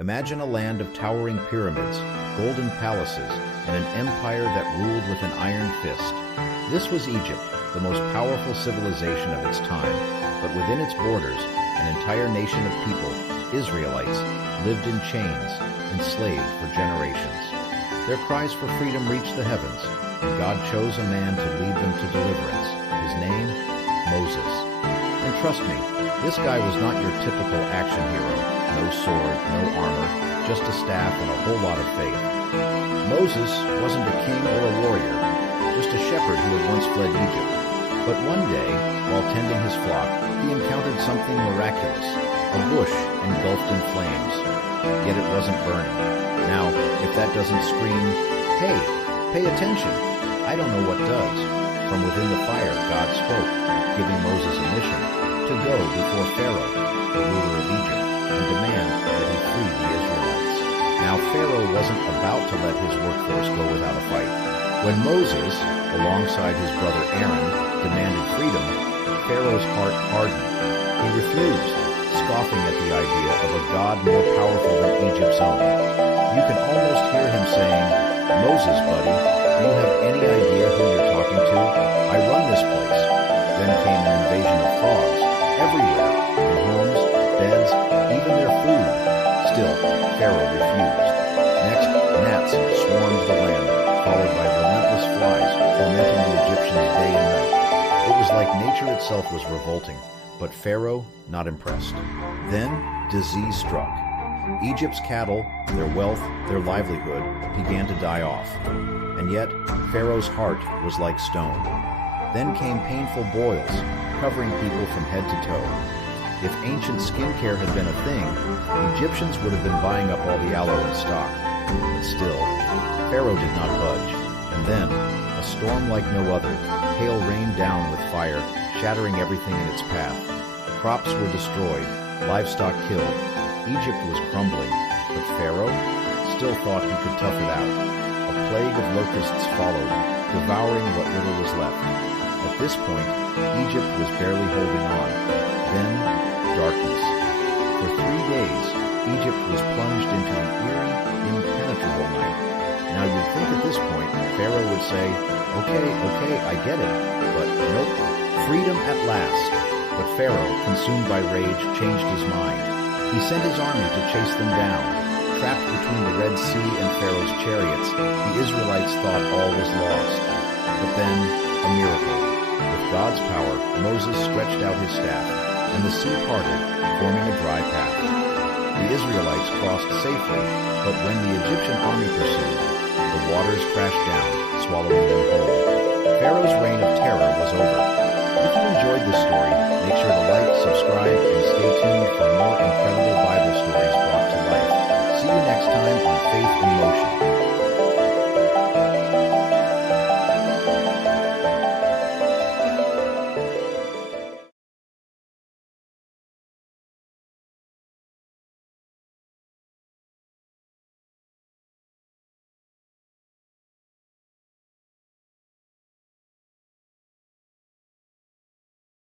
Imagine a land of towering pyramids, golden palaces, and an empire that ruled with an iron fist. This was Egypt, the most powerful civilization of its time, but within its borders, an entire nation of people, Israelites, lived in chains, enslaved for generations. Their cries for freedom reached the heavens, and God chose a man to lead them to deliverance. His name, Moses. And trust me, this guy was not your typical action hero. No sword, no armor, just a staff and a whole lot of faith. Moses wasn't a king or a warrior, just a shepherd who had once fled Egypt. But one day, while tending his flock, he encountered something miraculous, a bush engulfed in flames. Yet it wasn't burning. Now, if that doesn't scream, "Hey, pay attention," I don't know what does. From within the fire, God spoke, giving Moses a mission to go before Pharaoh, the ruler of Egypt, and demand that he free the Israelites. Now Pharaoh wasn't about to let his workforce go without a fight. When Moses, alongside his brother Aaron, demanded freedom, Pharaoh's heart hardened. He refused, scoffing at the idea of a God more powerful than Egypt's own. You can almost hear him saying, "Moses, buddy, do you have any idea who you're talking to? I run this place." Then came an invasion of frogs, everywhere, in homes, beds, even their food. Still, Pharaoh refused. Next, gnats swarmed the land, followed by relentless flies, tormenting the Egyptians day and night. It was like nature itself was revolting, but Pharaoh not impressed. Then, disease struck. Egypt's cattle, their wealth, their livelihood, began to die off. And yet, Pharaoh's heart was like stone. Then came painful boils, covering people from head to toe. If ancient skincare had been a thing, Egyptians would have been buying up all the aloe in stock. But still, Pharaoh did not budge. And then, a storm like no other, hail rained down with fire, shattering everything in its path. Crops were destroyed, livestock killed. Egypt was crumbling, but Pharaoh still thought he could tough it out. A plague of locusts followed, devouring what little was left. At this point, Egypt was barely holding on. Then, darkness. For 3 days, Egypt was plunged into an eerie, impenetrable night. Now you'd think at this point, Pharaoh would say, okay, I get it. But nope, freedom at last. But Pharaoh, consumed by rage, changed his mind. He sent his army to chase them down. Trapped between the Red Sea and Pharaoh's chariots, the Israelites thought all was lost. But then, a miracle. With God's power, Moses stretched out his staff, and the sea parted, forming a dry path. The Israelites crossed safely, but when the Egyptian army pursued, the waters crashed down, swallowing them whole. Pharaoh's reign of terror was over.